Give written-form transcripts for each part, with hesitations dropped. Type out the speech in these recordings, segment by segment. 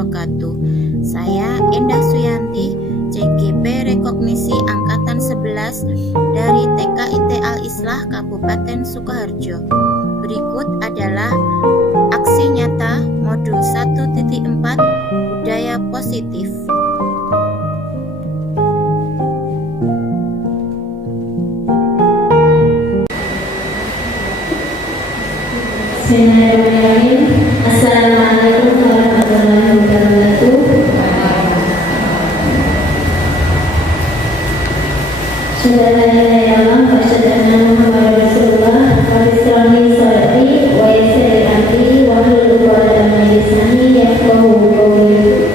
wabarakatuh. Saya Endah Suyanti, CGP Rekognisi Angkatan 11 dari TKIT Al-Islah Kabupaten Sukoharjo. Berikut adalah aksi nyata modul 1.4 budaya positif. Bismillahirrahmanirrahim. Assalamualaikum warahmatullahi wabarakatuh. Saudara yang Allah, Rasulullah Muhammad Rasulullah, Rasulullah Salati, wa yasir amri, wa hlul 'uqdatam min lisani yafqahu qawli.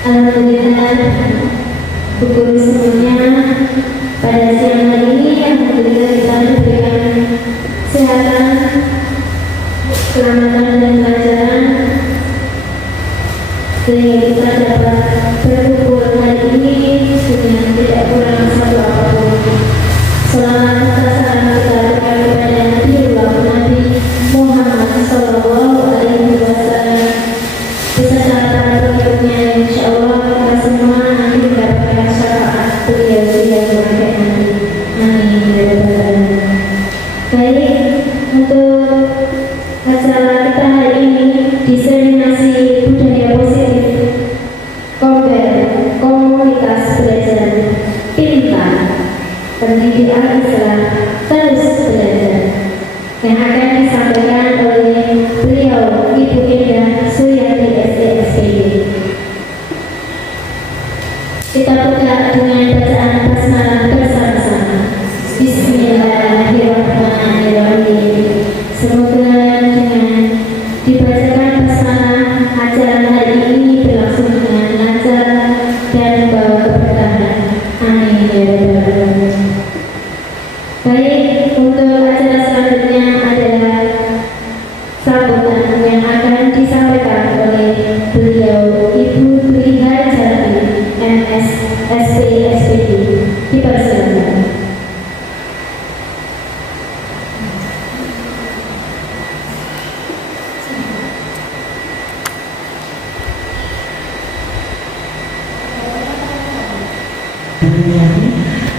Alhamdulillah, syukur semuanya pada siang hari ini alhamdulillah kita diberikan kesehatan, keselamatan dan kelancaran sehingga kita dapat berkumpul hari ini dengan tidak kurang satu apapun. Selamat salam kita kepada Nabi Muhammad SAW beserta para pengikutnya. Insyaallah kita semua nanti mendapatkan syafaat beliau di akhirat nanti. Amin ya rabbal alamin. Baik, untuk acara kita hari ini diseminasi budaya positif, komunitas belajar pintar, pendidikan Islam terus belajar, yang akan disampaikan oleh beliau Ibu Endah Suyanti SDSPD. Kita buka dengan bacaan basmalah bersama-sama. Bismillahirrahmanirrahim. Semoga dengan dibacakan basmalah acara hari ini berlangsung dengan lancar dan membawa keberkahan. Amin ya rabbal alamin. Baik, untuk acara selanjutnya adalah sambutan yang akan disampaikan oleh beliau Ibu Dwi Harjati MS SPSPD. Dipersilakan.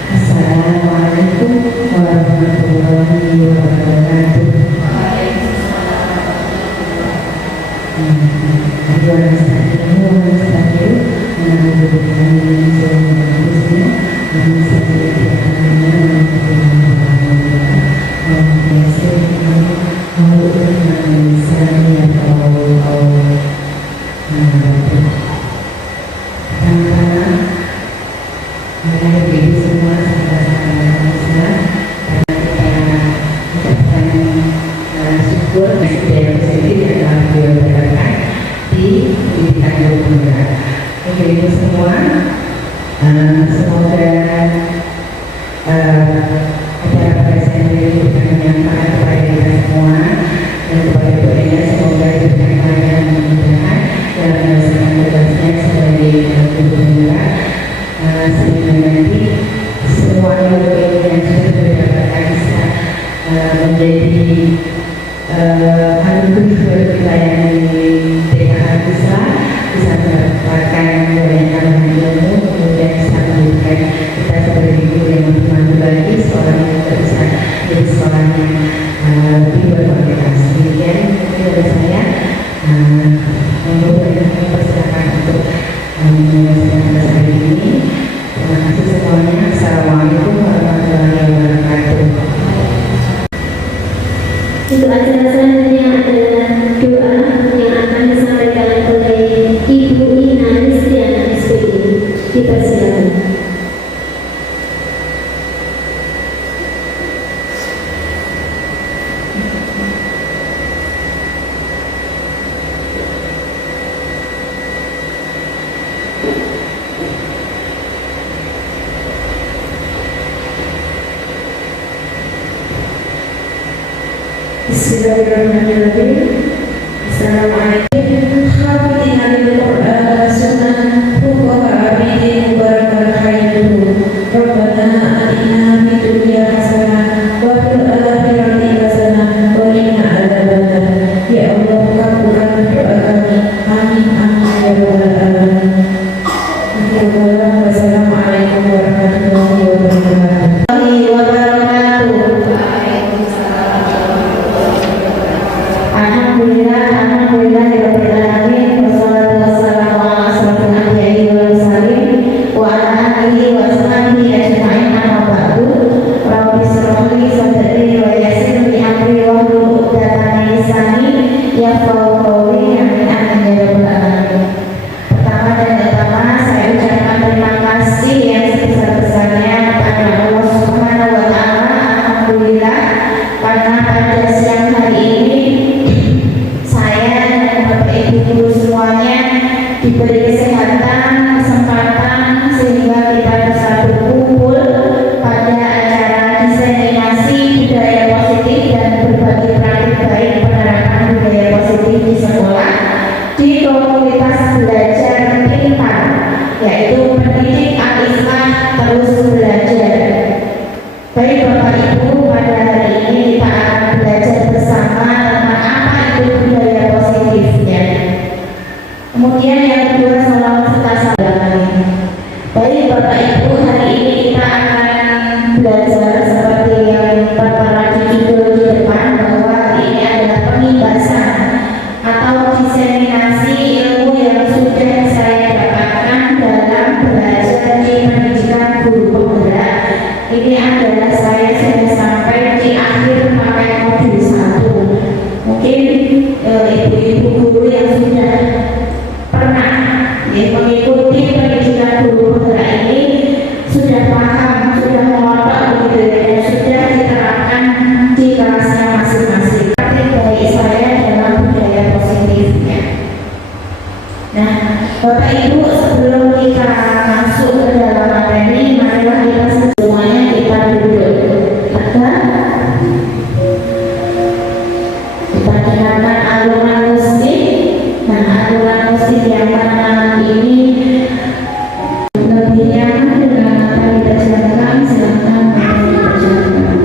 Assalamualaikum warahmatullahi wabarakatuh. Semoga acara presiden ini diberikan manfaat kepada kita semua dan kepada Bu Endah semoga diberikan kelancaran dan kemudahan dalam melaksanakan tugasnya sebagai gubernur, sehingga nanti semua ilmu yang sudah didapatkan bisa menjadi anugerah kita yang di TKIT Islam, bisa mendapatkan banyak ilmu, kemudian bisa menjadikan kita sebagai guru yang lebih maju lagi, sekolah yang kita bisa jadi sekolah yang lebih berkualitas. Demikian mungkin dari saya, mempersilakan untuk menyelesaikan tugas hari ini. Terima kasih semuanya. Assalamualaikum warahmatullahi wabarakatuh. Untuk acara selanjutnya adalah doa yang akan disampaikan oleh Ibu Ina Listiana SPD. Dipersilakan. Bismillahirrahmanirrahim. Assalamualaikum warahmatullahi wabarakatuh. Rabbana atina fid dunya hasanah wa fil akhirati hasanah wa qina adzabannar. Ya Allah, kabulkan doa kami. yaitu pendidik al-Islam terus belajar. Baik Bapak Ibu, pada hari ini kita akan belajar bersama tentang apa itu budaya positifnya. Kemudian yang kedua, salam serta salam. Baik Bapak Ibu, hari ini kita akan belajar seperti yang tertera di judul di depan, bahwa hari ini adalah pengibasan atau diseminasi ilmu yang sudah saya dapatkan dalam belajar di pendidikan guru penggerak. Ini adalah saya sudah sampai di akhir pakai modul 1. Mungkin ibu-ibu guru yang sudah pernah mengikuti pendidikan guru penggerak ini sudah paham, sudah mengotak begitu, dan sudah diterapkan di kelasnya masing-masing. Praktik baik saya dalam budaya positifnya. Nah, Bapak Ibu, sebelum kita masuk ke dalam materi, marilah kita semuanya kita duduk. Kita dengarkan alunan musik. Nah, alunan musik yang mana ini lebih nyaman dengan apa yang dikerjakan, silakan dikerjakan.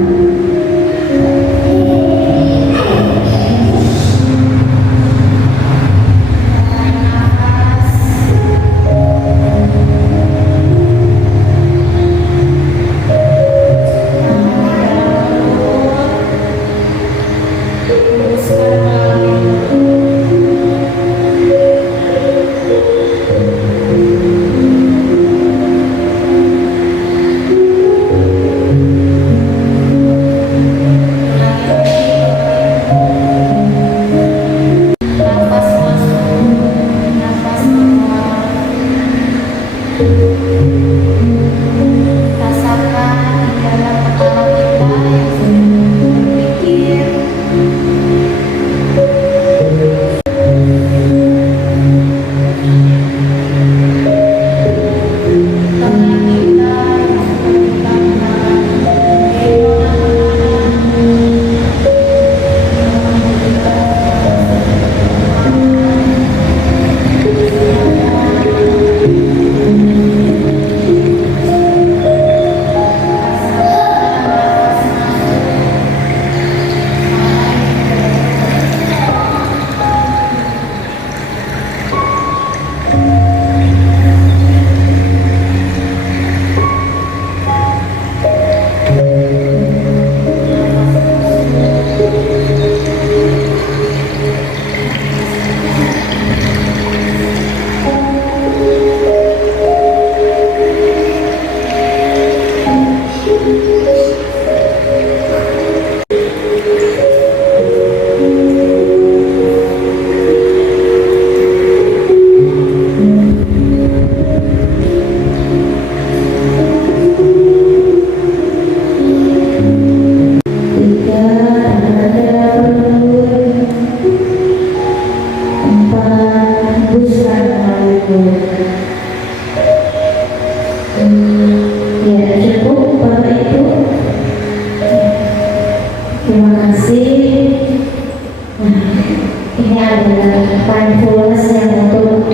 mindfulness yang untuk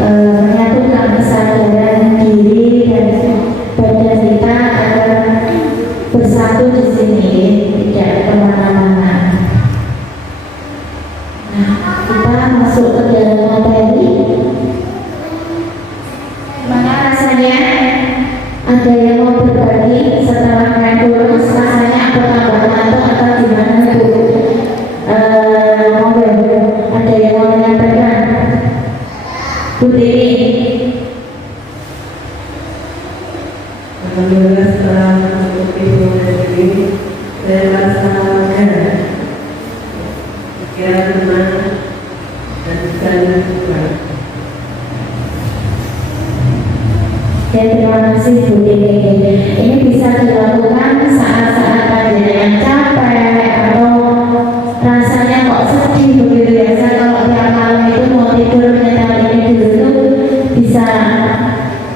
menyatukan kesadaran diri dan badan kita agar bersatu di sini, tidak kemana-mana. Nah, kita masuk ke dalam materi. Gimana rasanya? Ada yang mau berbagi setelah mindfulness? Rasanya apa tambah ngantuk atau gimana Bu? Ada yang mau menyampaikan? Bu Tini. Alhamdulillah setelah masuk video ini saya merasa lega, pikiran tenang dan bisa bergerak. Ya, terima kasih Bu Tini. Ini bisa dilakukan saat-saat panjenengan capek atau rasanya kok sedih begitu ya. Saya kalau tiap malam itu mau tidur menyetel ini dulu bisa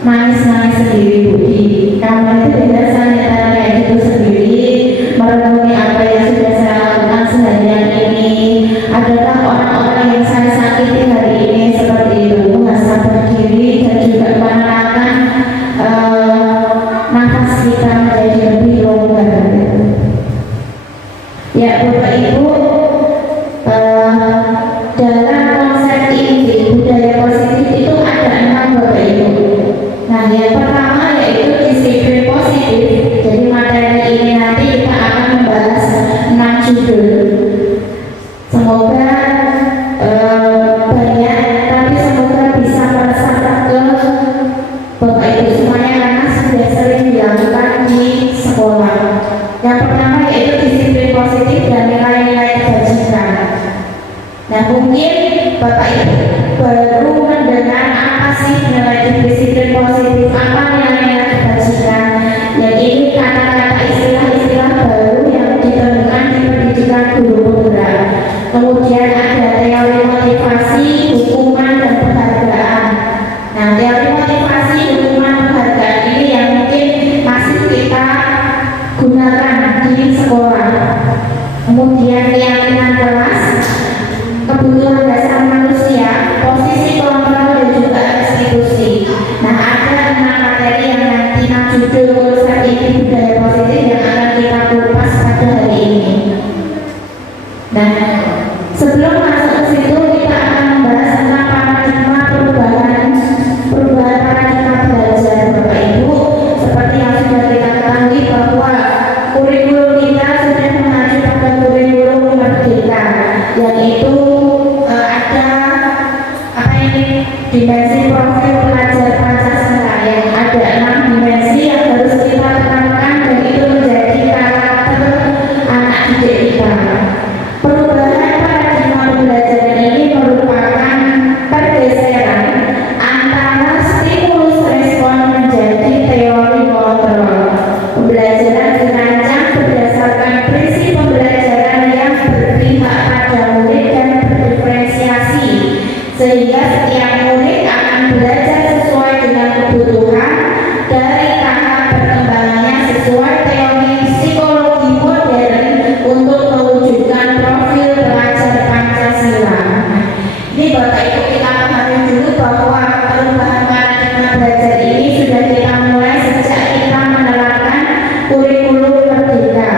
nangis-nangis sendiri Bu di kamar itu, biasa nyetel kayak gitu sendiri, merenungi apa yang sudah saya lakukan seharian ini. Adakah orang-orang yang saya sakiti hari ini seperti itu, muhasabah diri dan juga mengenalkan Nah, yang pertama yaitu disiplin positif. Jadi materi ini nanti kita akan membahas 6 judul. Semoga banyak, tapi semoga bisa meresap ke Bapak Ibu semuanya karena sudah sering dilakukan di sekolah. Yang pertama yaitu disiplin positif dan nilai-nilai kebajikan. Nah, mungkin Bapak Ibu baru mendengar apa sih nilai disiplin positif, apa nilai-nilai kebajikan. Yang ini kata-kata istilah-istilah baru yang ditemukan di pendidikan guru penggerak. Kemudian ada teori motivasi, hukuman, dan penghargaan. Nah, teori motivasi, hukuman, penghargaan ini yang mungkin masih kita gunakan di sekolah. Kemudian keyakinan kelas, kebutuhan dasar manusia, posisi kontrol, dan juga restitusi. Nah, ada 6 materi yang nanti judul saat ini budaya positif yang akan kita kupas pada hari ini. Nah, sebelum masuk ke situ kita akan membahas tentang paradigma perubahan paradigma belajar. Bapak Ibu, seperti yang sudah kita ketahui bahwa kurikulum kita sudah mengacu pada kurikulum merdeka, yaitu ada apa ini dimensi profil pelajar Pancasila yang ada 6 dimensi yang harus kita tekankan dan itu menjadi karakter anak didik kita. Perubahan paradigma pembelajaran ini merupakan pergeseran antara stimulus respon menjadi teori kontrol. Pembelajaran dirancang berdasarkan prinsip pembelajaran yang berpihak pada murid dan berdiferensiasi, sehingga setiap murid akan belajar sesuai dengan kebutuhan dari tahap perkembangannya sesuai teori psikologi modern untuk mewujudkan profil pelajar Pancasila. Ini Bapak Ibu kita pahami dulu bahwa perubahan paradigma belajar ini sudah kita mulai sejak kita menerapkan kurikulum merdeka.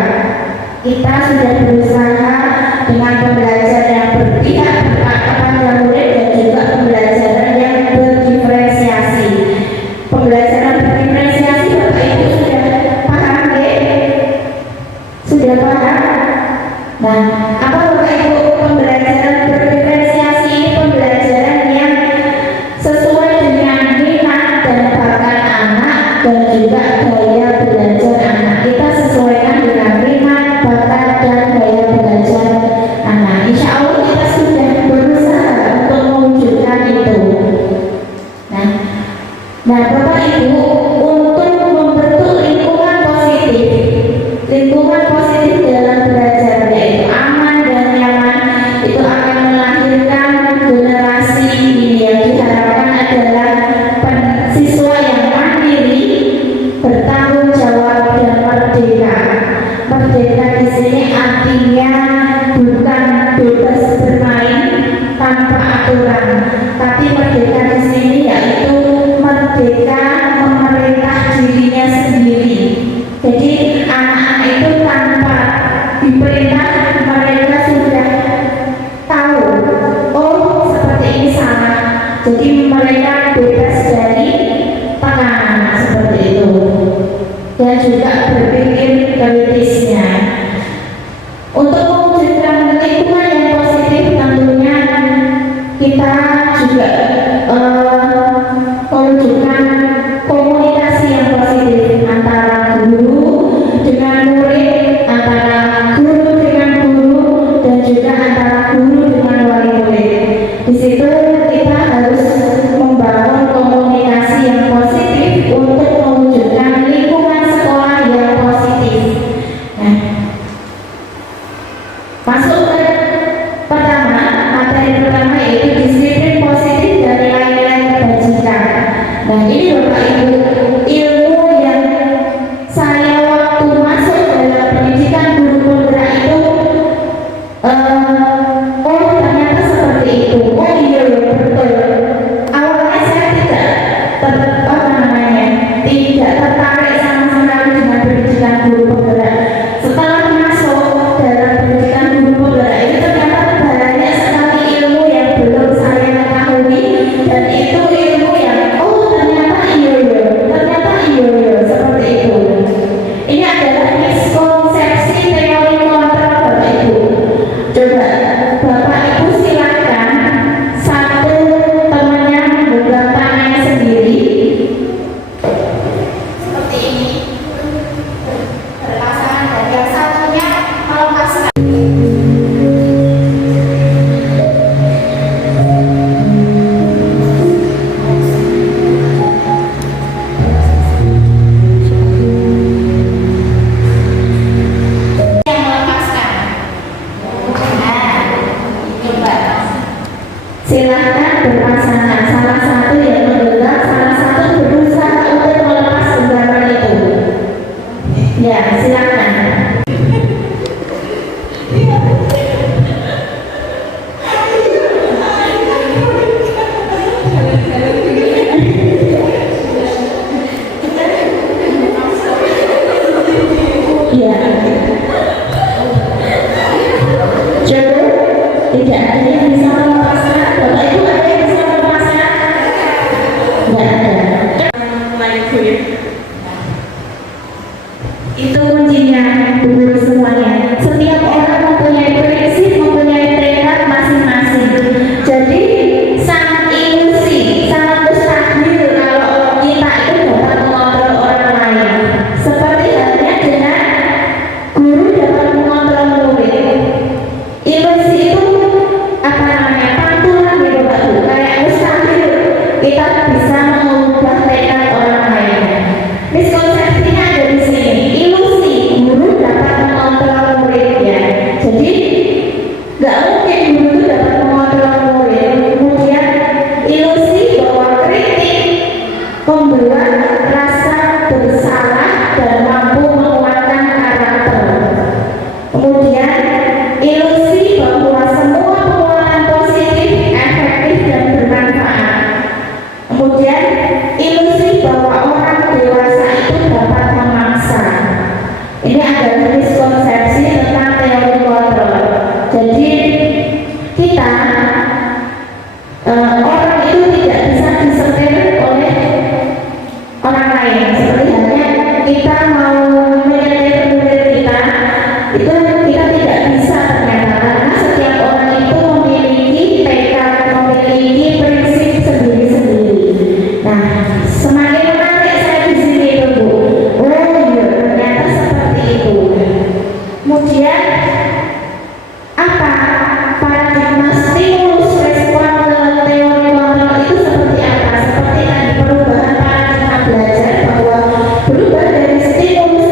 Kita sudah berusaha dengan pembelajaran yang berpihak kepada murid dan juga pembelajaran yang berdiferensiasi. Pembelajaran berdiferensiasi Bapak Ibu sudah paham ya? Sudah paham? Nah, apa Bapak Ibu pembelajaran berdiferensiasi ini? Pembelajaran yang sesuai dengan minat dan bakat anak dan juga gaya belajar anak. Kita sesuaikan dengan minat, bakat, dan gaya belajar anak. Insya Allah kita sudah berusaha untuk mewujudkan itu. Nah, Bapak Ibu, untuk membentuk lingkungan positif dalam belajar yaitu aman dan nyaman, itu akan melahirkan generasi ini yang diharapkan adalah siswa yang mandiri, bertanggung jawab, dan merdeka. Merdeka di sini artinya bukan bebas bermain tanpa aturan, tapi merdeka di sini yaitu merdeka memerintah dirinya sendiri. Jadi anak-anak itu tanpa diperintah mereka sudah tahu, oh seperti ini salah. Jadi mereka bebas dari tekanan seperti itu dan juga berpikir kritisnya. Untuk mewujudkan lingkungan yang positif tentunya kita juga mewujudkan komunikasi yang positif antara guru dengan murid, antara guru dengan guru, dan juga antara guru dengan wali murid. Di situ kita harus membangun komunikasi yang positif untuk mewujudkan lingkungan sekolah yang positif. Ibu ya. Itu kuncinya guru semuanya. Setiap orang mempunyai prinsip, mempunyai tekad masing-masing. Jadi sangat ilusi, sangat mustahil kalau kita itu dapat mengontrol orang lain. Seperti halnya dengan guru dapat mengontrol murid. Ilusi itu apa namanya, pantulan gitu Pak Bu. Kayak mustahil kita bisa mengubah tekad orang lain. Miskonsepsinya ada di sini. Ilusi guru dapat mengontrol muridnya. Jadi nggak mungkin guru itu dapat mengontrol murid. Kemudian ilusi bahwa kritik membuat rasa bersalah dan mampu menguatkan karakter. Kemudian ilusi bahwa semua penguatan positif efektif dan bermanfaat. Kemudian ilusi bahwa orang dewasa itu dapat memaksa. Ini adalah miskonsepsi tentang teori kontrol. Jadi kita orang itu tidak bisa disetir oleh orang lain. Seperti halnya kita mau menyetir murid kita, itu kita tidak bisa ternyata, karena setiap orang itu memiliki tekad, memiliki prinsip sendiri-sendiri. Nah, semakin menarik saya di sini itu Bu. Oh iya, ternyata seperti itu. Kemudian apa paradigma stimulus respon ke teori kontrol itu seperti apa? Seperti tadi perubahan paradigma belajar, bahwa berubah dari stimulus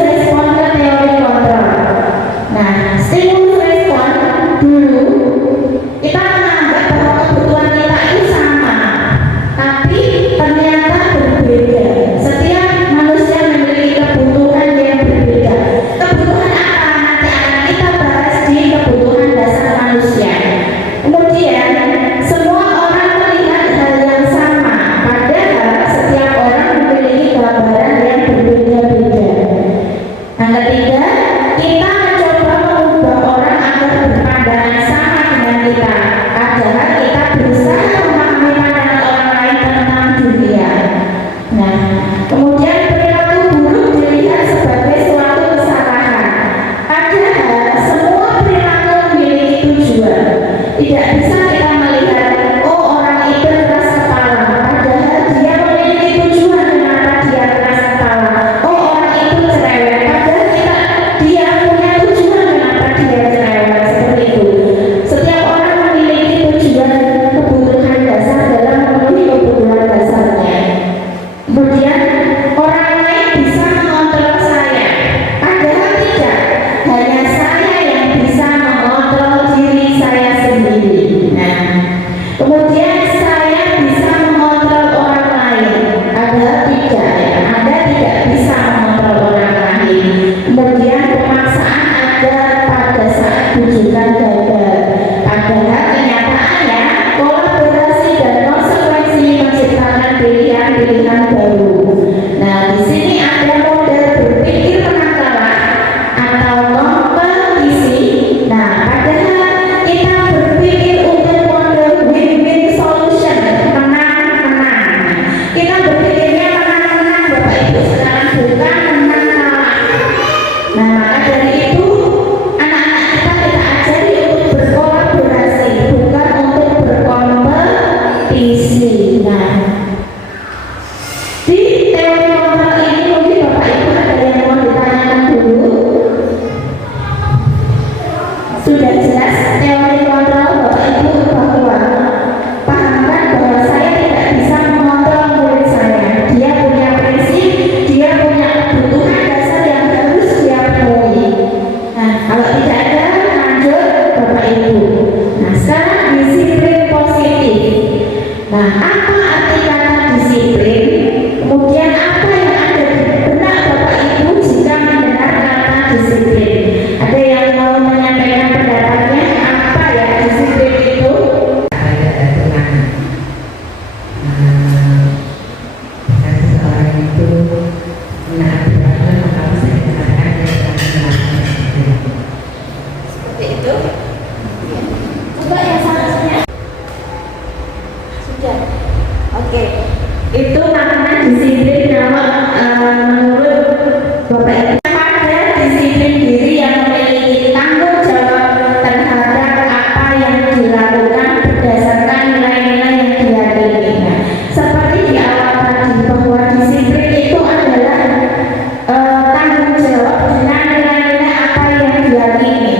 tanggung jawab dengan nilai-nilai apa yang diyakini.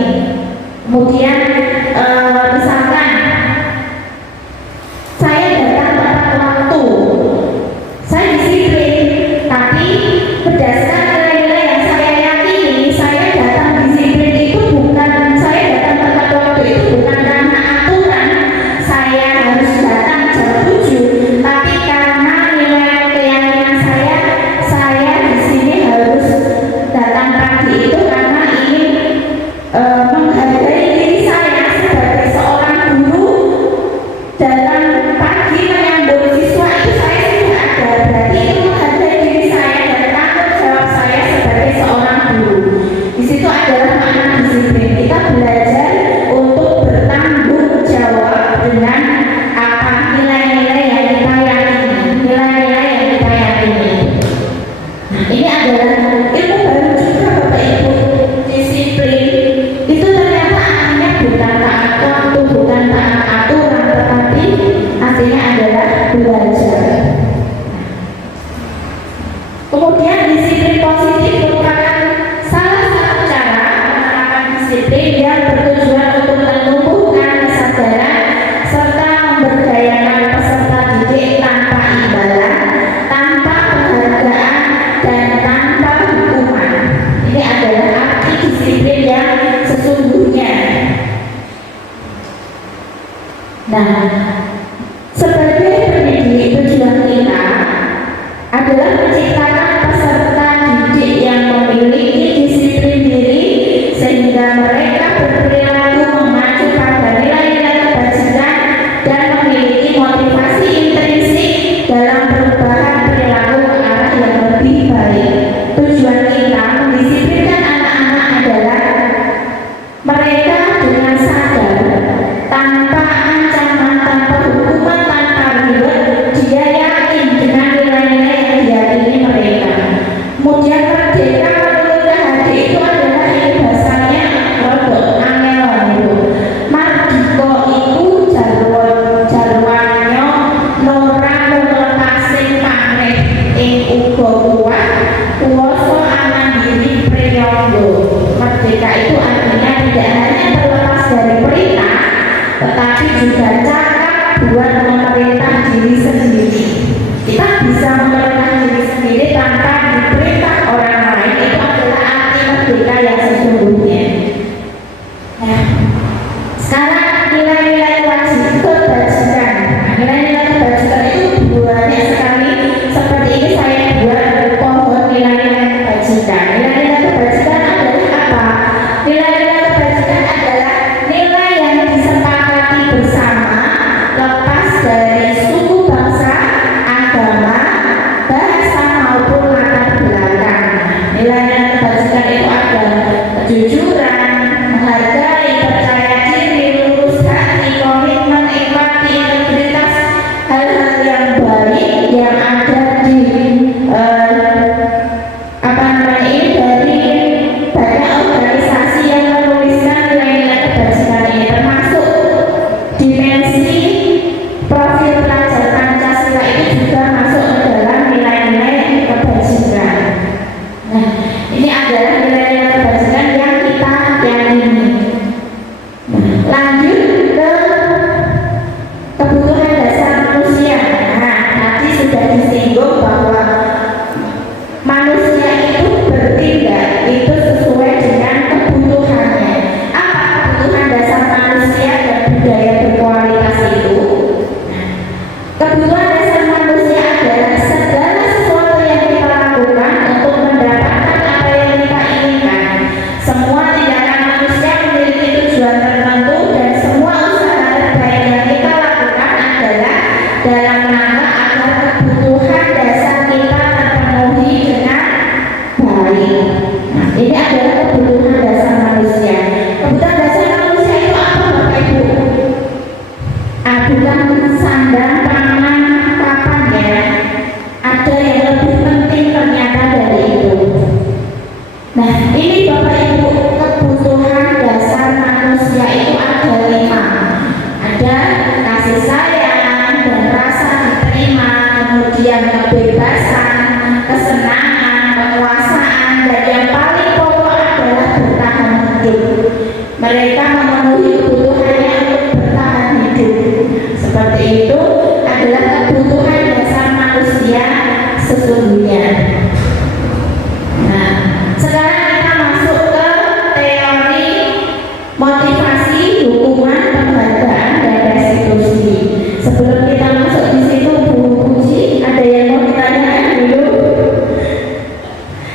Kemudian misalkan saya datang tepat waktu, saya disiplin, tapi berdasarkan nilai-nilai yang saya yakini, saya datang disiplin itu bukan, saya datang tepat waktu itu bukan karena aturan saya harus datang jam 7, tapi karena nilai keyakinan saya di sini harus datang pagi itu karena ingin menghargai diri saya sebagai seorang guru. Datang pagi menyambut siswa itu saya sudah ada, berarti itu menghargai diri saya dan tanggung jawab saya sebagai seorang guru. Di situ adalah makna disiplin. Kita belajar untuk bertanggung jawab dengan apa nilai-nilai yang kita yakini, nilai-nilai yang kita yakini. Nah, ini adalah ilmu baru juga Bapak Ibu. Disiplin itu ternyata artinya bukan taat waktu, bukan taat aturan, tetapi artinya adalah belajar. Kemudian disiplin positif merupakan salah satu cara menerapkan disiplin yang bertujuan untuk menumbuhkan kesadaran serta memberdayakan peserta didik tanpa imbalan, tanpa penghargaan, dan tanpa hukuman. Ini adalah arti disiplin yang sesungguhnya. Nah, sebagai pendidik, tujuan kita adalah menciptakan peserta didik yang memiliki disiplin diri sehingga mereka berperilaku mengacu pada nilai-nilai kebajikan dan memiliki motivasi intrinsik dalam perubahan perilaku ke arah yang lebih baik. Tujuan kita mendisiplinkan anak-anak adalah mereka dengan sadar, tanpa ancaman, tanpa hukuman, tanpa reward, dia yakin dengan nilai-nilai yang diyakini mereka. Kemudian merdeka menurut KHD itu adalah ini bahasanya rodok angelon itu. Mardika iku jarwanyo nora melepasing pamrih ing uga kuat kuwasa amandiri priyangga. Merdeka itu artinya tidak hanya terlepas dari perintah, tetapi juga cakap buat memerintah diri sendiri. Kita bisa memerintah diri sendiri tanpa diperintah orang lain. Itu adalah arti merdeka yang sesungguhnya. Nah, sekarang nilai-nilai wajib kebajikan. Nah, nilai-nilai kebajikan itu banyak sekali. Seperti ini saya buat pohon nilai-nilai kebajikan. Nilai-nilai kebajikan adalah apa? Nilai-nilai kebajikan adalah nilai yang disepakati bersama, lepas dari suku, bangsa, agama, bahasa maupun latar belakang. Nilai-nilai kebajikan itu ada kejujuran, menghargai, percaya diri, lurus hati, komitmen, empati, integritas, hal-hal yang baik yang ada di dari banyak organisasi yang menuliskan nilai-nilai kebajikan ini, termasuk dimensi profil pelajar Pancasila itu juga masuk ke dalam nilai-nilai kebajikan. Nah, ini adalah nilai-nilai kebajikan yang kita yakini. Lanjut ke kebutuhan dasar manusia. Nah, tadi sudah disinggung bahwa manusia itu bertindak itu sesuai dengan kebutuhannya. Apa kebutuhan dasar manusia dan budaya berkualitas itu? Kebutuhan dasar manusia adalah segala sesuatu yang kita lakukan untuk mendapatkan apa yang kita inginkan. Semua tindakan manusia memiliki tujuan tertentu dan semua usaha terbaik yang kita lakukan adalah dalam rangka agar kebutuhan dasar kita terpenuhi dengan baik. Nah, ini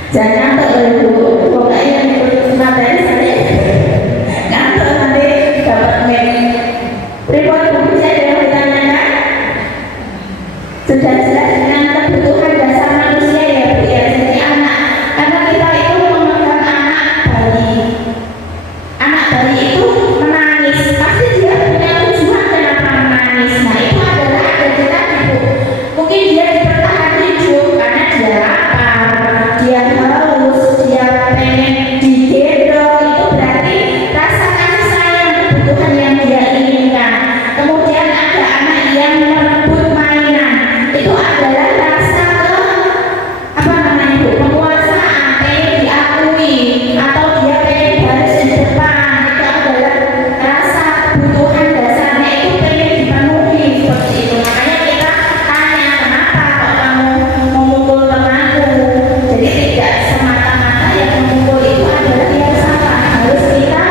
Jangan ngantuk pokoknya yang ikut materi saya ngantuk nanti dapat main. Report buku saya yang ditanyakan sudah jelas dengan kebutuhan dasar manusia ya Bu ya. Jadi anak, karena kita itu memegang anak bayi itu menangis, pasti dia punya tujuan kenapa menangis. Nah itu adalah ada kita Bu, mungkin dia bertahan hidup karena dia lapar, dia haus, dia pengen digendong, itu berarti rasa kasih sayang, kebutuhan yang dia inginkan. Kemudian ada anak yang merebut mainan, itu adalah rasa penguasaan, pengen diakui, atau dia pengen baris di depan. Itu adalah rasa kebutuhan dasarnya itu pengen dipenuhi seperti itu. Makanya kita tanya, kenapa kok kamu memukul temanku? Jadi tidak semata-mata yang memukul itu adalah yang salah. Harus kita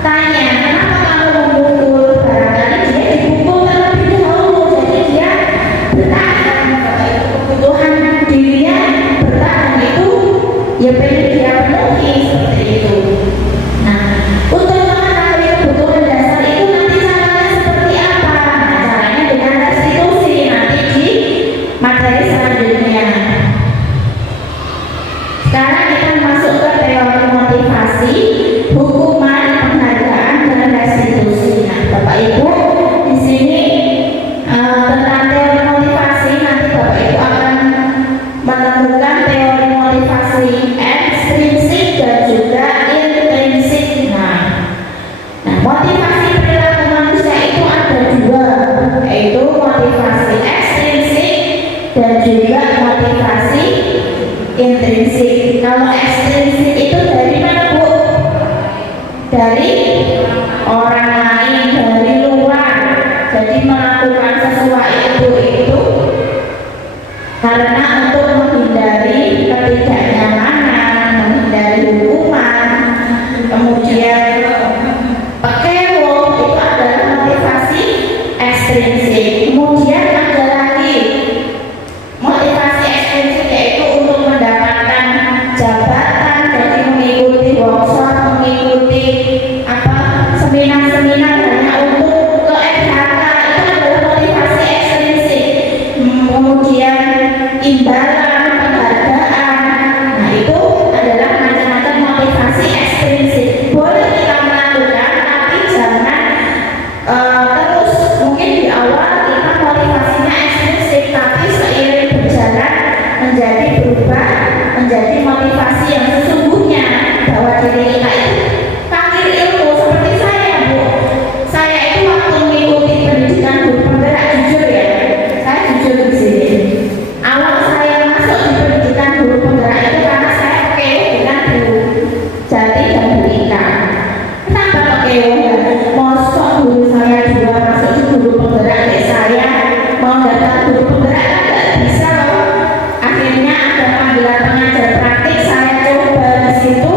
tanya, kenapa kamu memukul? Barangkali dia dipukul terlebih dahulu, jadi dia bertahan. Kalau itu kebutuhan dirinya bertahan, itu ya pengen dia penuhi seperti itu. Nah, untuk mengetahui kebutuhan dasar itu nanti caranya seperti apa? Nah, caranya dengan restitusi nanti di materi selanjutnya. Sekarang kita masuk ke teori motivasi, hukuman, penghargaan, dan restitusi. Nah, Bapak Ibu, di sini tentang teori motivasi nanti Bapak Ibu akan menemukan teori motivasi ekstrinsik dan juga intrinsik. Nah, motivasi perilaku manusia itu ada dua, yaitu motivasi ekstrinsik dan juga motivasi intrinsik. Kalau ekstrinsik itu dari mana Bu? Dari orang lain, dari luar. Jadi melakukan sesuatu itu karena untuk menghindari ketidaknyamanan, menghindari hukuman, kemudian pekewo, itu adalah motivasi ekstrinsik. Kemudian ada lagi motivasi ekstrinsik, yaitu untuk mendapatkan jabatan, jadi mengikuti workshop, mengikuti seminar-seminar hanya untuk ke FHK, itu adalah motivasi ekstrinsik. Kemudian imbalan, penghargaan, nah itu adalah macam-macam motivasi ekstrinsik. Boleh kita melakukan, tapi jangan terus. Mungkin di awal kita motivasinya ekstrinsik, tapi seiring berjalan menjadi berubah menjadi motivasi yang sesungguhnya, bahwa diri kita itu fakir ilmu. Seperti saya Bu, saya itu waktu mengikuti pendidikan guru penggerak, jujur ya, saya jujur di sini. Awal saya masuk di pendidikan guru penggerak itu karena saya pakai dengan Bu Jati dan Bu Ika. Kenapa pakai? Mosok guru saya dua masuk di guru penggerak, saya mau daftar guru penggerak kan nggak bisa loh. Akhirnya ada panggilan pengajar praktik, saya coba di situ.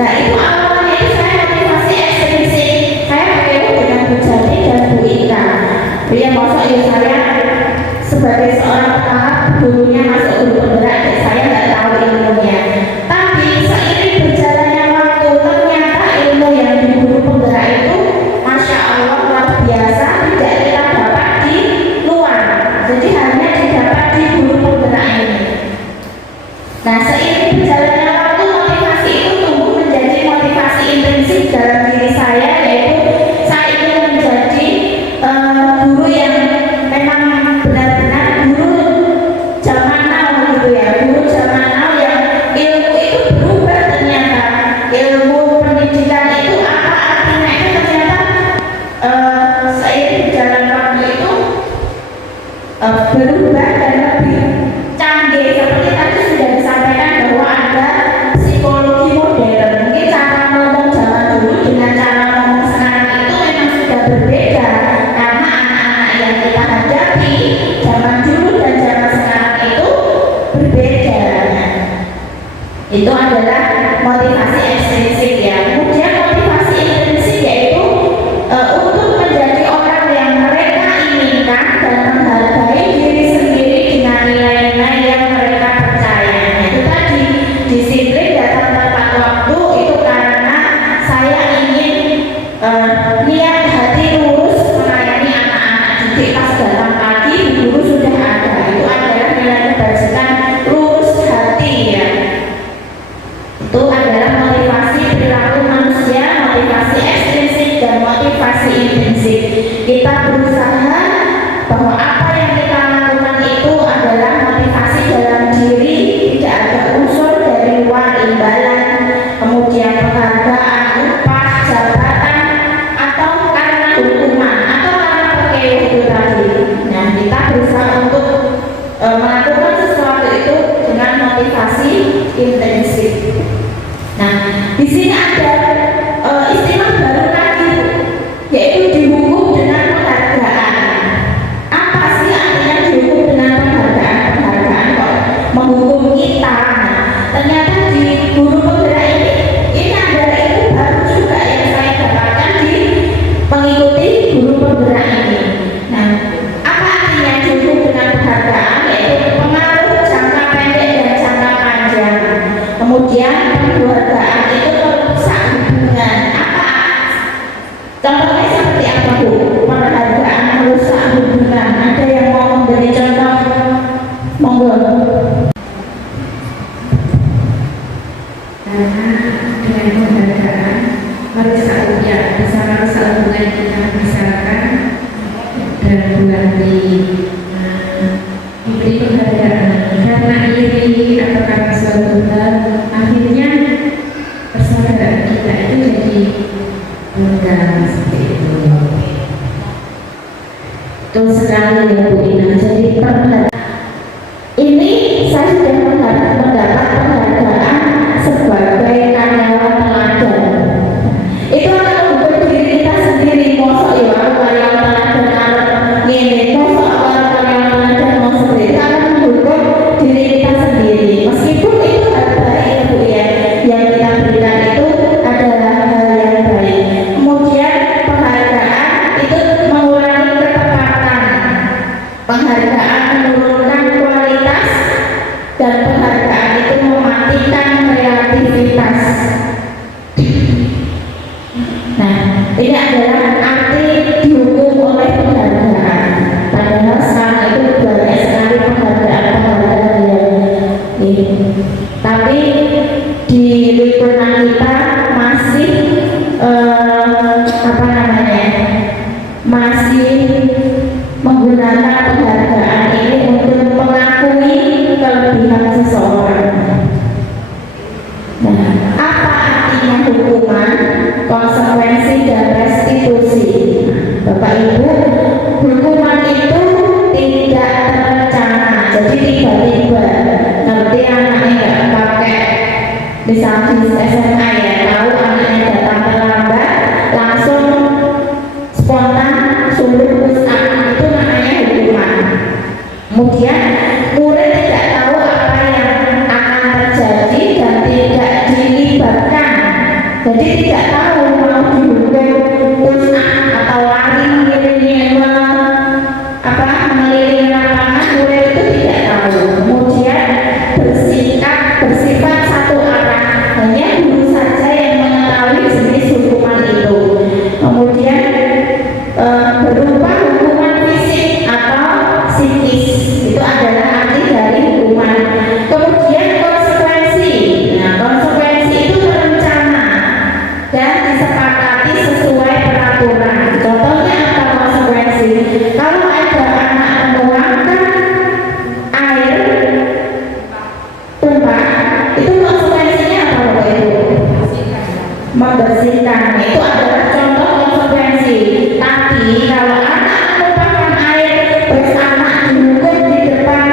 Nah itu awalnya itu saya motivasi ekstrinsik, saya pakai dengan Bu Jati dan Bu Ika. Dia mosok ya saya sebagai seorang tahap gurunya masuk guru penggerak, saya nggak tahu ilmunya. Tapi seiring berjalannya waktu, ternyata ilmu yang di guru penggerak itu Masya Allah luar biasa, tidak kita dapat di luar, jadi hanya didapat di guru penggerak ini. Nah, seiring berjalannya waktu, motivasi itu tumbuh menjadi motivasi intrinsik dalam diri saya, yaitu saya ingin menjadi guru yang memang benar-benar guru zaman now gitu ya, guru zaman now yang ilmu itu berubah. Ternyata ilmu pendidikan itu apa artinya itu ternyata seiring berjalan waktu itu berubah dan lebih canggih. Seperti tadi sudah disampaikan bahwa ada psikologi modern. Mungkin cara ngomong zaman dulu dengan cara ngomong sekarang itu memang sudah berbeda, karena anak-anak yang kita hadapi zaman dulu dan zaman sekarang itu berbeda. Itu adalah motivasi ekstrinsik ya. Kemudian motivasi intrinsik yaitu untuk menjadi orang yang mereka inginkan dan menghargai diri sendiri dengan nilai-nilai yang mereka percaya. Itu tadi di motivasi intensif. Nah, di sini ada istilah baru lagi, yaitu dihukum dengan penghargaan. Apa sih artinya dihukum dengan penghargaan? Penghargaan kok menghukum kita? Ternyata di guru penggerak ini ada ilmu baru juga yang saya dapatkan di mengikuti guru penggerak ini. Nah, apa artinya dihukum dengan penghargaan? Yaitu pengaruh jangka pendek dan jangka panjang. Kemudian penghargaan itu merusak hubungan. Apa? Contohnya seperti apa, Bu? Penghargaan merusak hubungan. Ada yang mau memberi contoh? Monggo. Karena dengan penghargaan merusak bisa merusak hubungan kita, misalkan dan berarti diberi penghargaan karena iri atau karena suatu hal, akhirnya persaudaraan kita itu jadi renggang seperti itu. Betul sekali ya Bu Ina. Jadi ini saya sudah mendapat penghargaan sebagai karyawan teladan. Itu akan membuat diri kita sendiri. Mosok ya aku karyawan teladan ini, mosok aku karyawan teladan mau seperti itu, akan menghukum diri kita sendiri. Meskipun itu hal baik Bu ya, yang kita berikan itu adalah hal yang baik. Kemudian penghargaan itu mengurangi ketepatan. Penghargaan menurunkan kualitas dan penghargaan itu mematikan kreativitas. Nah, ini adalah arti dihukum oleh penghargaan. Padahal sekarang itu banyak sekali penghargaan yang tapi di lingkungan kita masih masih menggunakan penghargaan ini untuk mengakui kelebihan seseorang. Nah, apa artinya hukuman, konsekuensi dan restitusi? Bapak Ibu, hukuman itu tidak terencana, jadi tiba-tiba nanti anaknya nggak pakai, misalnya di SMA ya, tahu anaknya datang terlambat, langsung spontan suruh push up, itu namanya hukuman. Kemudian murid tidak tahu apa yang akan terjadi dan tidak dilibatkan, jadi tidak tahu mau dihukum push up atau lari mengelilingi lapangan, murid itu tidak tahu. Kemudian bersifat satu arah, hanya guru saja yang mengetahui jenis hukuman itu. Kemudian berupa hukuman fisik atau psikis, itu adalah arti dari hukuman. Kemudian konsekuensi. Nah, konsekuensi itu terencana dan disepakati sesuai peraturan. Contohnya apa konsekuensi? Kalau ada anak menuangkan air tumpah, itu konsekuensinya apa Bapak Ibu? Membersihkan. Itu adalah contoh konsekuensi. Tapi kalau anak menumpahkan air terus anak dihukum di depan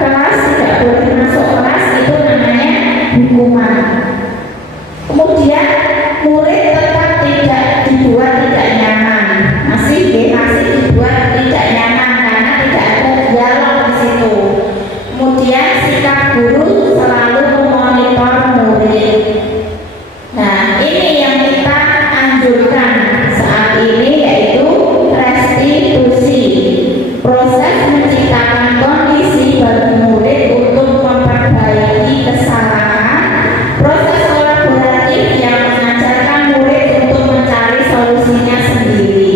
kelas, tidak boleh masuk kelas, itu namanya hukuman. Kemudian murid tetap dibuat tidak nyaman, masih dibuat tidak nyaman karena tidak ada dialog di situ. Kemudian sikap guru selalu memonitor murid. Nah, ini yang kita anjurkan saat ini, yaitu restitusi. Proses menciptakan kondisi bagi murid untuk memperbaiki kesalahan. Proses kolaboratif yang mengajarkan murid untuk mencari solusinya sendiri.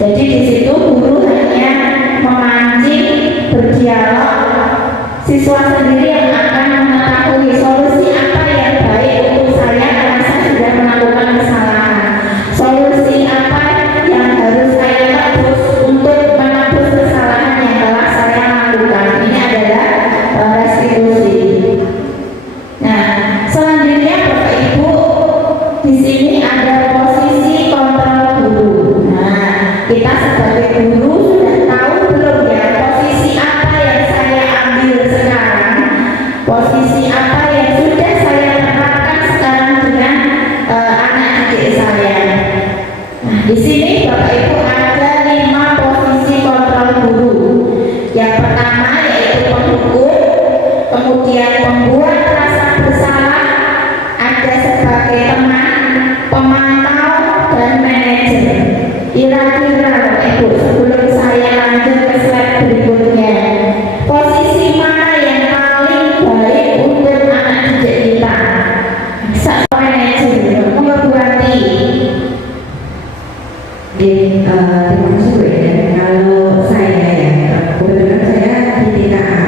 Jadi di situ guru hanya memancing, berdialog, siswa sendiri yang akan posisi apa yang sudah saya terapkan sekarang dengan anak didik saya. Nah, di sini Bapak Ibu ada 5 posisi kontrol guru. Yang pertama yaitu penghukum, kemudian pembuat rasa bersalah, ada sebagai teman, pemantau, dan manajer. Kira-kira Bapak Ibu, sebelum saya lanjut ke slide berikutnya, posisi mana yang paling baik untuk anak didik kita? Seorang manajer, monggo Bu Ati. Terima kasih Bu ya. Kalau saya ya, kebetulan saya di TKA.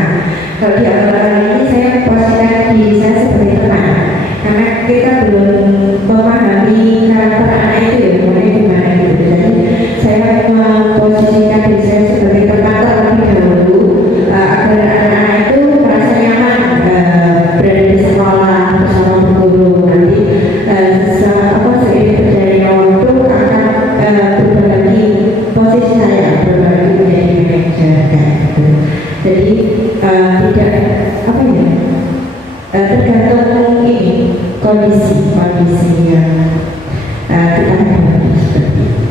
Kalau di awal ini saya posisikan diri saya sebagai teman, karena kita belum memahami karakter anak itu ya, mulai gimana gitu. Jadi saya memposisikan diri saya sebagai teman terlebih dahulu, agar anak-anak itu merasa nyaman berada di sekolah bersama guru. Nanti seiring berjalannya waktu akan berbagi posisi saya, berbagi menjadi manajer kayak gitu. Jadi tidak apa ya, tergantung ini kondisi yang kita hadapi seperti itu.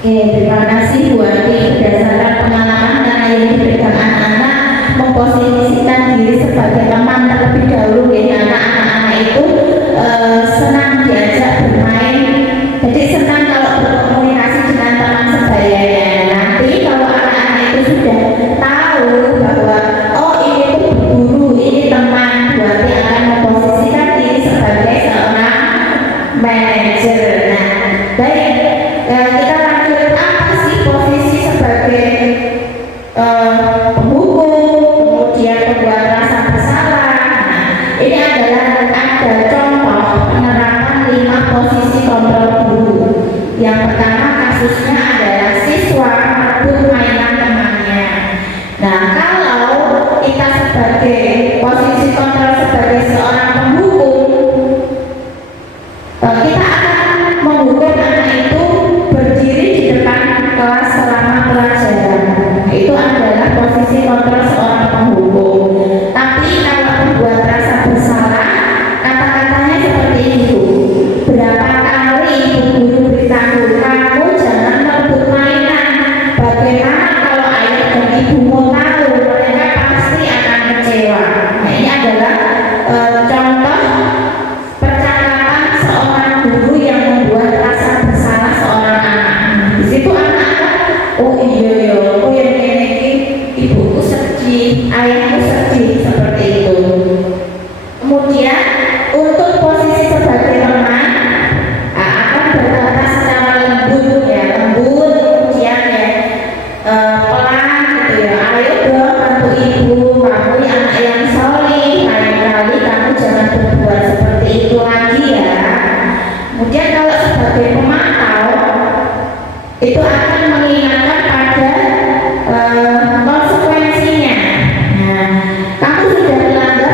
Oke, terima kasih Bu Ati. Berdasarkan pengalaman karena ini diberikan anak-anak memposisikan diri sebagai teman terlebih dahulu, ya, anak-anak itu senang diajak bermain, jadi senang kalau berkomunikasi dengan teman sebayanya. Nanti kalau anak-anak itu sudah tahu bahwa oh ini tuh guru, ini teman, berarti akan memposisikan diri sebagai seorang manajer. Nah, baik, kita lanjut. Apa sih posisi sebagai penghukum, kemudian pembuat rasa bersalah? Nah, ini adalah ada contoh penerapan 5 posisi kontrol guru. Yang pertama kasusnya adalah siswa merebut mainan temannya. Nah, kalau kita sebagai posisi kontrol sebagai seorang penghukum, kita akan menghukum anak itu berdiri di depan kelas selama pelajaran. Nah, itu adalah posisi kontrol seorang penghukum. Tapi kalau membuat rasa bersalah, kata-katanya seperti itu. Berapa kali ibu guru beritahu kamu jangan merebut mainan. Bagaimana kalau ayah dan ibumu tahu, mereka pasti akan kecewa. Nah, ini adalah contoh percakapan seorang guru yang membuat rasa bersalah seorang anak. Di situ anak-anak, oh iya ya, oh yang ini ibuku sedih, ayahku sedih, seperti itu. Kemudian untuk posisi sebagai teman, akan berkata secara lembut, ya, lembut, kemudian ya pelan gitu ya. Ayo dong bantu ibu, kamu anak yang soleh, lain-kali kamu jangan berbuat seperti itu lagi ya. Kemudian kalau sebagai pemantau, itu akan mengingatkan pada konsekuensinya. Nah, kamu sudah melanggar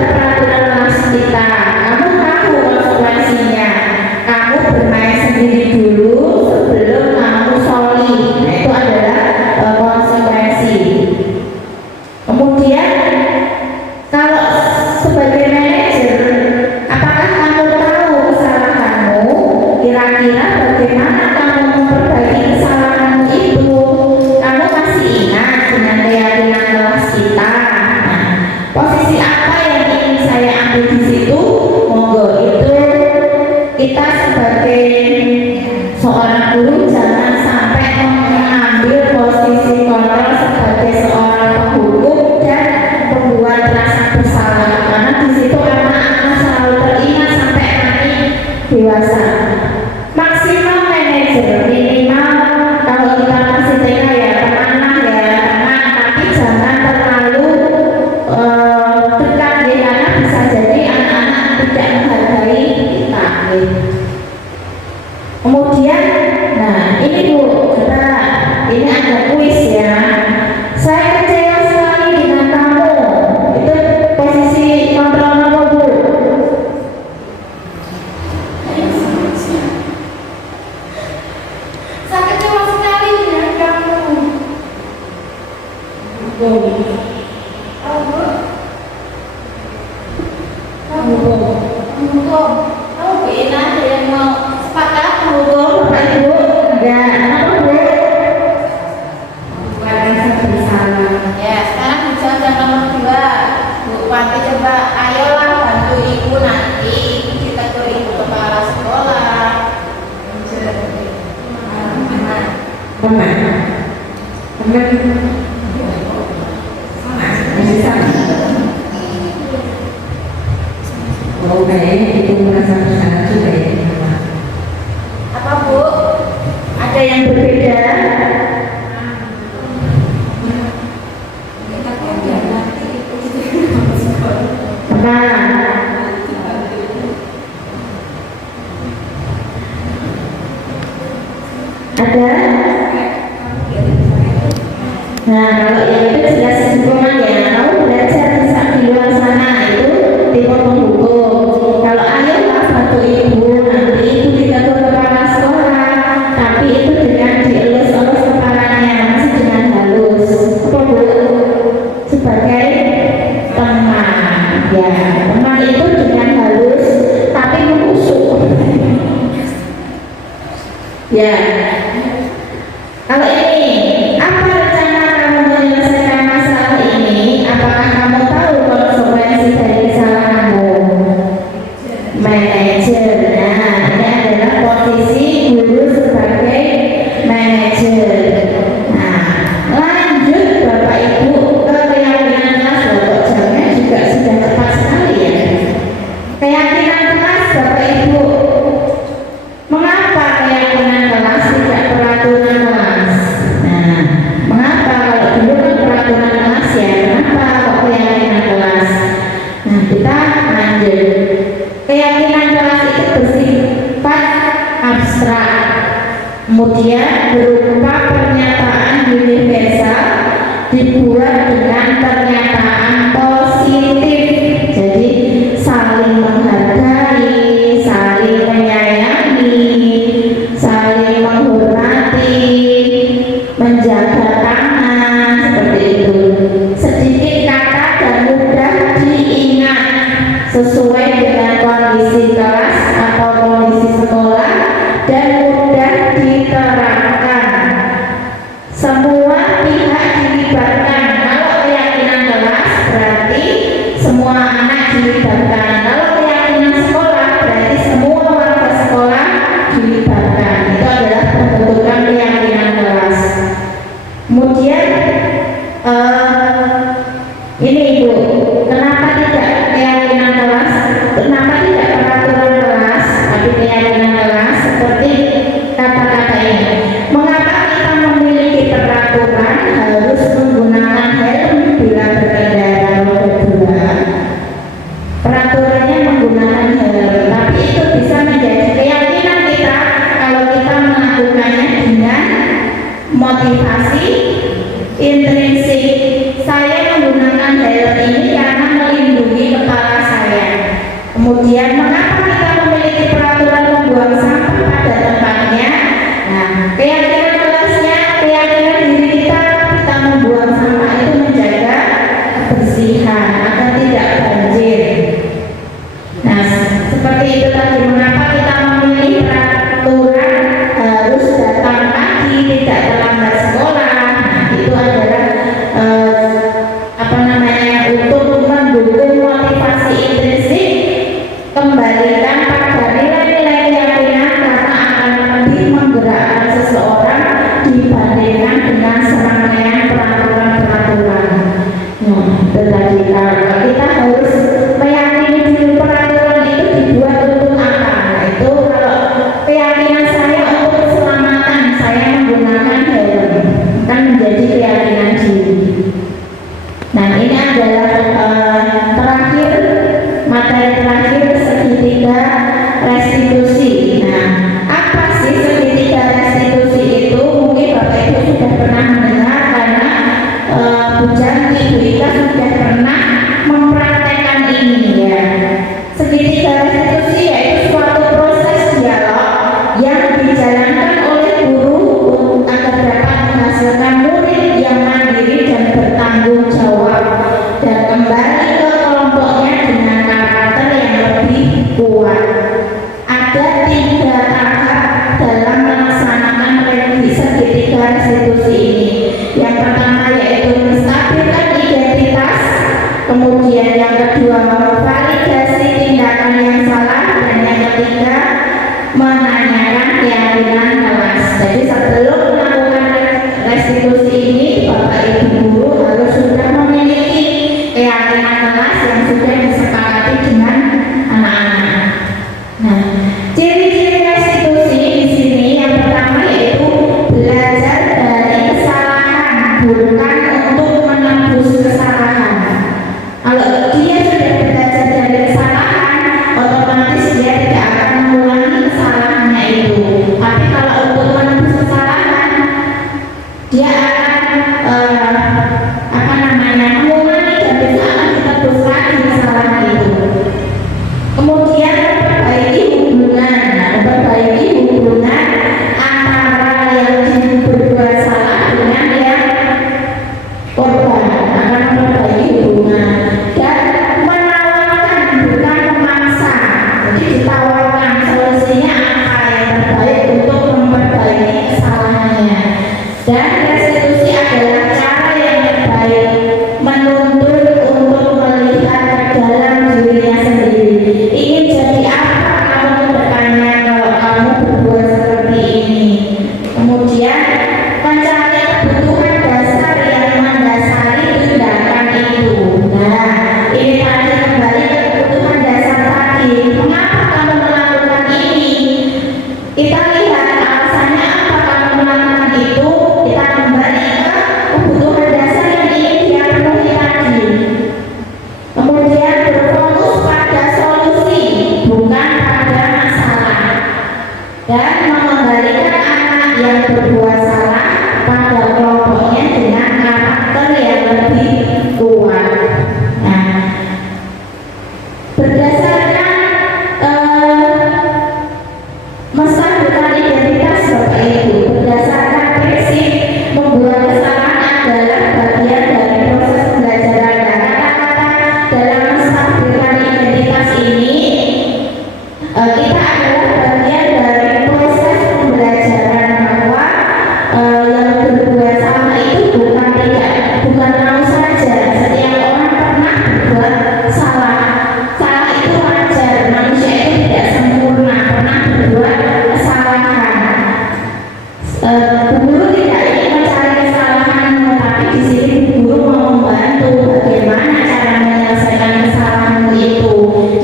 Menghukum. Oh, Bu Ina ada yang mau sepakat menghukum Bapak Ibu? Enggak, kenapa Bu? Bukan rasa bersalah. Ya, sekarang dijawab yang nomor 2. Bu Panti coba, ayolah bantu Ibu nanti ditegur Ibu kepala sekolah. Teman. Masih sama. Oh, kayaknya itu merasa bersalah juga ya. Apa Bu? Ada yang berbeda? Apa? Ada? Nah, kalau yang itu jelas hukuman ya. Kamu belajar bisa di luar sana itu tipe penghukum. Kalau ayo mas bantu ibu nanti ibu ditegur kepala sekolah, tapi itu dengan dielus-elus kepalanya masih dengan halus. Apa bu? Sebagai teman, ya teman itu dengan halus tapi menusuk. Ya. Kalau ini, apa rencana kamu menyelesaikan masalah ini? Apakah kamu tahu konsekuensi dari kesalahanmu? Manajer, nah ini adalah posisi guru sebagai manajer. Nah, lanjut Bapak Ibu ke keyakinan kelas. Kok jamnya juga sudah tepat sekali ya. Keyakinan kelas Bapak Ibu. Mengapa keyakinan kelas tidak peraturan kelas? Nah, mengapa kalau dulu kan peraturan kelas ya? Kenapa kok keyakinan kelas? Nah, kita lanjut. Keyakinan kelas itu bersifat abstrak, kemudian berupa pernyataan universal dibuat dengan pernyataan positif. Jadi saling menghargai, saling menyayangi, saling menghormati, menjaga tangan, seperti itu. Sedikit kata dan mudah diingat sesuai dengan kondisi kelas atau kondisi sekolah dan mudah diterapkan. Semua pihak dilibatkan. Kalau keyakinan kelas berarti semua anak dilibatkan. Kalau keyakinan sekolah berarti semua warga sekolah dilibatkan. Itu adalah pembentukan keyakinan kelas. Kemudian ini Ibu, kenapa tidak keyakinan kelas? Kenapa tidak peraturan kelas, tapi keyakinan kelas seperti kata-kata ini? Mengapa kita memiliki peraturan harus menggunakan helm bila berkendara roda 2? Peraturannya menggunakan helm, tapi itu bisa menjadi keyakinan kita kalau kita melakukannya dengan motivasi intrinsik. Saya menggunakan helm ini karena melindungi kepala saya. Kemudian mengapa kita memiliki peraturan membuang sampah pada tempat Kemudian yang kedua, validasi tindakan yang salah, dan yang ketiga, menanyakan keyakinan kelas. Jadi sebelum melakukan restitusi ini, Bapak Ibu guru harus sudah memiliki keyakinan kelas yang sudah disepakati dengan anak-anak. Nah, ciri-ciri restitusi di sini yang pertama yaitu belajar dari kesalahan, bukan untuk menebus kesalahan. Kalau dia sudah belajar dari kesalahan, otomatis dia tidak akan mengulangi kesalahannya itu. Tapi kalau untuk menebus kesalahan, dia akan mengulangi dan bisa akan ditebus lagi kesalahan itu. Kemudian memperbaiki hubungan antara yang berbuat salah dengan yang korban, akan memperbaiki hubungan dan menawarkan bukan memaksa. Jadi ditawarkan solusinya apa yang terbaik untuk memperbaiki kesalahannya. Dan restitusi adalah cara yang terbaik menuntut untuk melihat ke dalam dirinya sendiri. Ingin jadi apa kamu bertanya kalau kamu berbuat seperti ini. Kemudian mencari kebutuhan dasar yang mendasari tindakan itu. Nah, ini tadi kembali ke kebutuhan dasar tadi. Mengapa kamu melakukan ini? Kita lihat alasannya apa kamu melakukan itu. Kita kembali ke kebutuhan dasar yang ingin dia penuhi tadi. Kemudian berfokus pada solusi, bukan pada masalah, dan mengembalikan anak yang berbuat salah pada kelompoknya dengan karakter yang lebih kuat. Nah, berdasarkan menstabilkan identitas Bapak Ibu, berdasarkan prinsip membuat kesalahan adalah bagian dari proses pembelajaran. Kata-kata dalam menstabilkan identitas ini, kita adalah bagian dari proses pembelajaran bahwa yang berbuat salah itu bukan mau saja. Setiap orang pernah berbuat salah. Salah itu wajar. Manusia itu tidak sempurna, pernah berbuat kesalahan. Guru tidak ingin mencari kesalahan, tetapi di sini guru mau membantu bagaimana cara menyelesaikan kesalahanmu itu.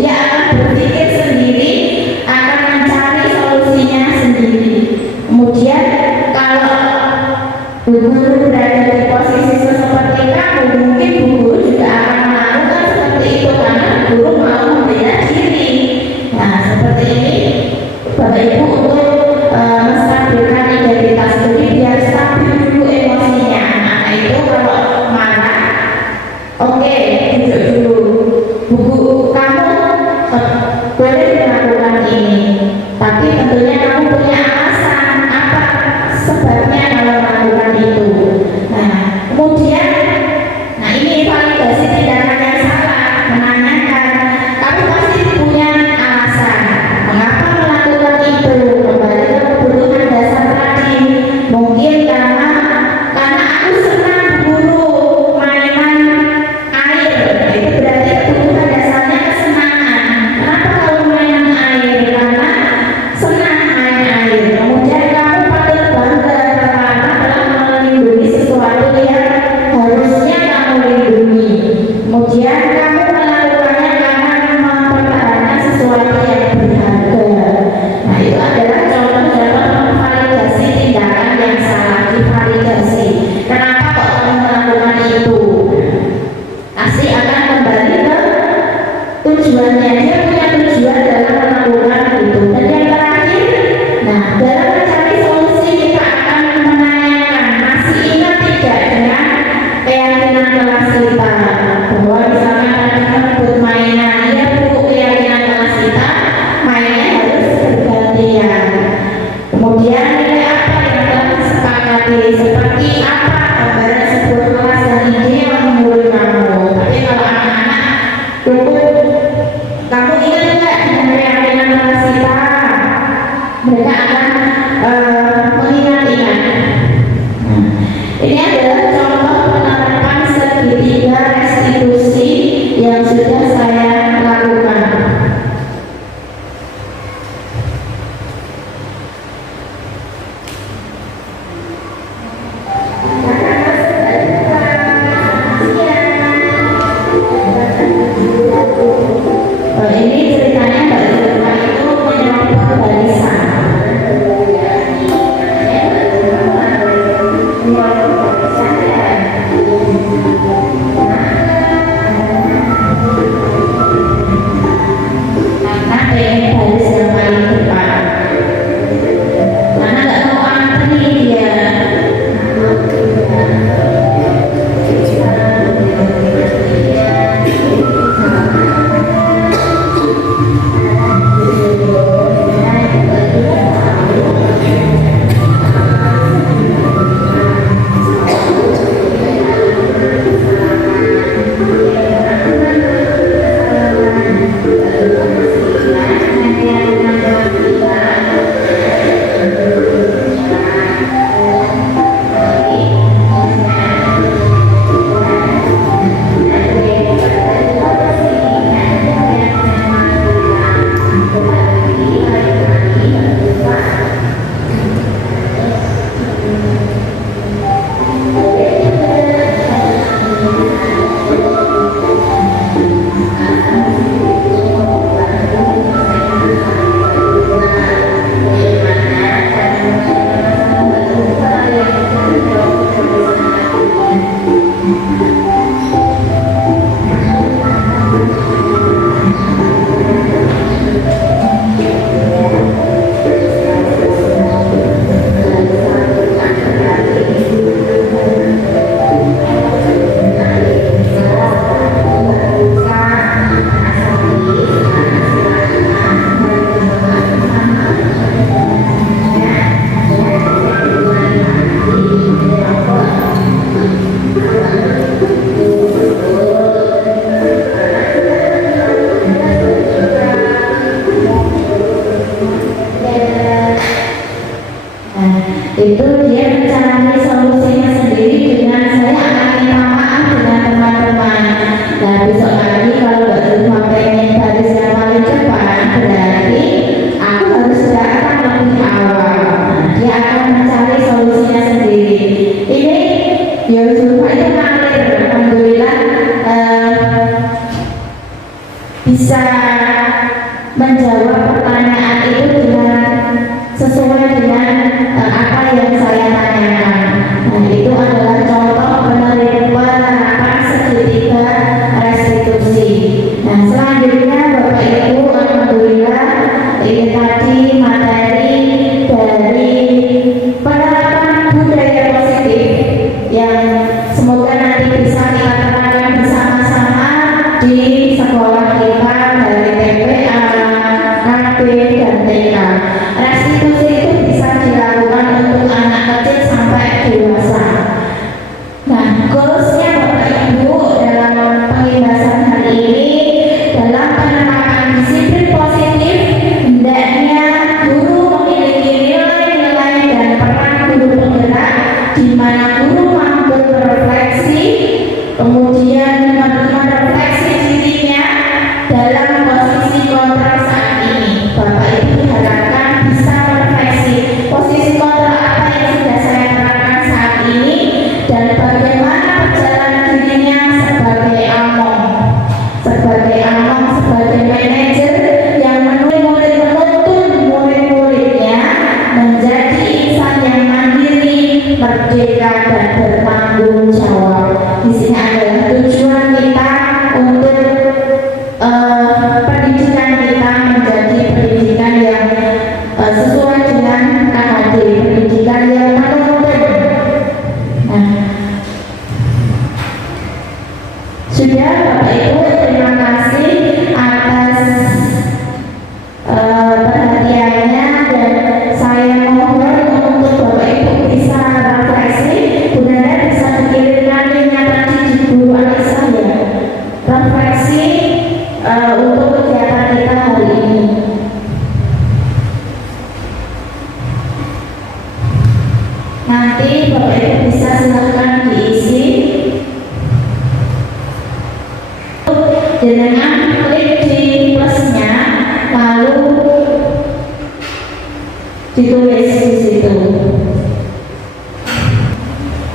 Dia akan berpikir sendiri, akan mencari solusinya sendiri. Kemudian kalau guru berada di posisi seperti kamu, mungkin guru juga akan melakukan seperti itu karena guru mau membela diri. Nah, seperti ini Bapak Ibu untuk menstabilkan identitas. Jadi biar stabil dulu emosinya. Nah, itu kalau marah, oke, duduk dulu. Buku kamu boleh melakukan ini, tapi tentunya kamu punya alasan apa sebabnya kalau melakukan itu. Nah, kemudian, nah ini validasi tindakan yang salah, menanyakan. Kamu pasti punya alasan mengapa melakukan itu. Kembali ke kebutuhan dasar tadi. Mungkin karena aku senang guru mainan air. Itu berarti kebutuhan dasarnya kesenangan. Kenapa kalau mainan air? Karena senang main air. Kemudian kamu patut bangga karena telah melindungi sesuatu yang harusnya kamu lindungi. Kemudian kamu melakukannya karena mempertahankan sesuatu yang berharga. Nah, itu adalah contoh-contoh validasi tindakan yang salah. Divalidasi. Kenapa kok kamu melakukan itu? Pasti akan kembali ke tujuannya. Dia punya tujuan dalam melakukan itu. Dan yang terakhir, nah, dalam mencari solusi kita akan menanyakan, masih ingat tidak dengan keyakinan kelas kita bahwa misalnya tadi merebut mainan, ya Bu, keyakinan kelas kita mainnya harus bergantian. Kemudian nilai apa yang telah disepakati, seperti apa gambaran sebuah kelas dan ide yang menurut kamu. Tapi kalau anak-anak cukup, kamu ingat nggak dengan keyakinan kelas kita? Mereka akan mengingat-ingat. Ini adalah contoh penerapan segitiga restitusi yang bisa menjawab pertanyaan itu dengan sesuai dengan apa yang saya tanyakan. Nah, itu adalah contoh penerapan segitiga restitusi. Nah, selanjutnya Bapak Ibu, alhamdulillah ini tadi materi dari penerapan budaya positif yang semoga nanti bisa kita terapkan bersama-sama di sekolah kita dari TPA, KP, dan TK. Restitusi itu bisa dilakukan untuk anak kecil sampai dewasa. Nah, goalsnya Bapak Ibu dalam pembahasan hari ini dalam penerapan disiplin positif, hendaknya guru memiliki nilai-nilai dan peran guru penggerak di mana guru mampu berefleksi, kemudian merefleksi dirinya dalam posisi kontrak saat ini. Bapak Ibu diharapkan bisa merefleksi posisi kontrak apa yang sudah saya terapkan saat ini dan bagaimana perjalanan dirinya sebagai among, sebagai manajer yang menuntun murid-muridnya menjadi insan yang mandiri, merdeka, dan bertanggung jawab. Di sini adalah tujuan kita untuk pendidikan kita menjadi pendidikan yang sesuai dengan KHD, pendidikan yang menuntun. Nah, sudah Bapak Ibu, terima kasih atas perhatiannya dan saya mohon untuk Bapak Ibu bisa refleksi, Bunda bisa dikirimkan linknya tadi di guru Alisa ya, refleksi untuk kegiatan kita hari ini. Nanti Bapak Ibu bisa silakan diisi dengan klik di plusnya, lalu ditulis di situ.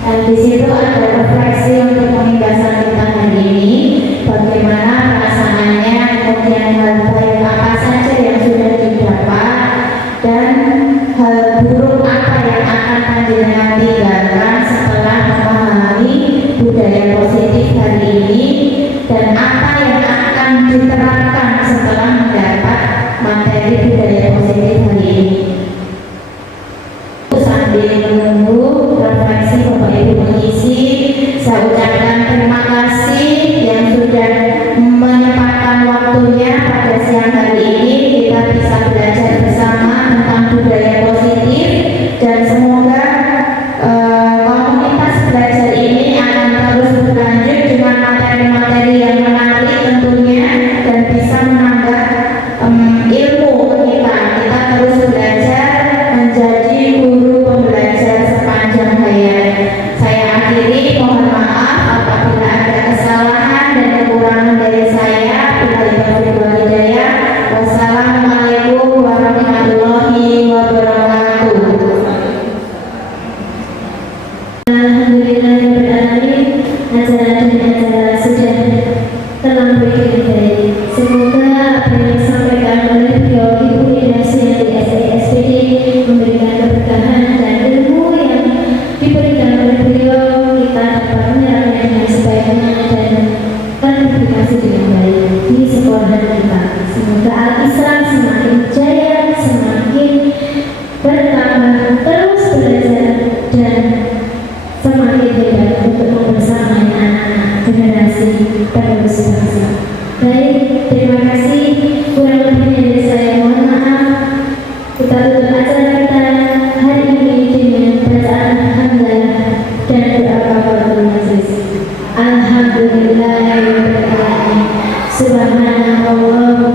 Dan di situ ada refleksi untuk pembahasan kita hari ini, bagaimana perasaannya, kemudian hal baik apa saja yang sudah didapat, dan hal buruk apa yang akan panjenengan tinggalkan setelah memahami budaya positif hari ini, dan apa yang akan diterapkan setelah mendapat materi budaya positif hari ini. Sambil menunggu refleksi Bapak Ibu mengisi, saya ucapkan terima kasih yang sudah menyempatkan waktunya pada siang hari ini. Kita bisa belajar bersama tentang budaya positif dan semoga komunitas belajar ini akan terus berlanjut dengan materi-materi yang menarik tentunya dan bisa menambah ilmu kita. Kita terus belajar menjadi guru pembelajar sepanjang hayat. Saya akhiri, mohon maaf apabila ada kesalahan dan kekurangan dari saya. Wassalamualaikum warahmatullahi wabarakatuh. Alhamdulillahirrahmanirrahim. Acara dan acara sudah terlampau dengan baik. Semoga apa yang disampaikan oleh beliau Ibu Inasi yang di SISPD memberikan keberkahan dan ilmu yang diberikan oleh beliau kita dapat menyerapnya dengan sebaiknya dan terpublikasi dengan baik di sekolah kita. Semoga Al-Islam semakin jaya, semakin bertambah, terus belajar dan semakin hebat untuk membersamai anak-anak generasi penerus bangsa. Baik, terima kasih. Kurang lebihnya dari saya mohon maaf. Kita tutup acara kita hari ini dengan bacaan hamdalah dan doa kafaratul majelis. Alhamdulillahirabbil alamin. Subhanallah wa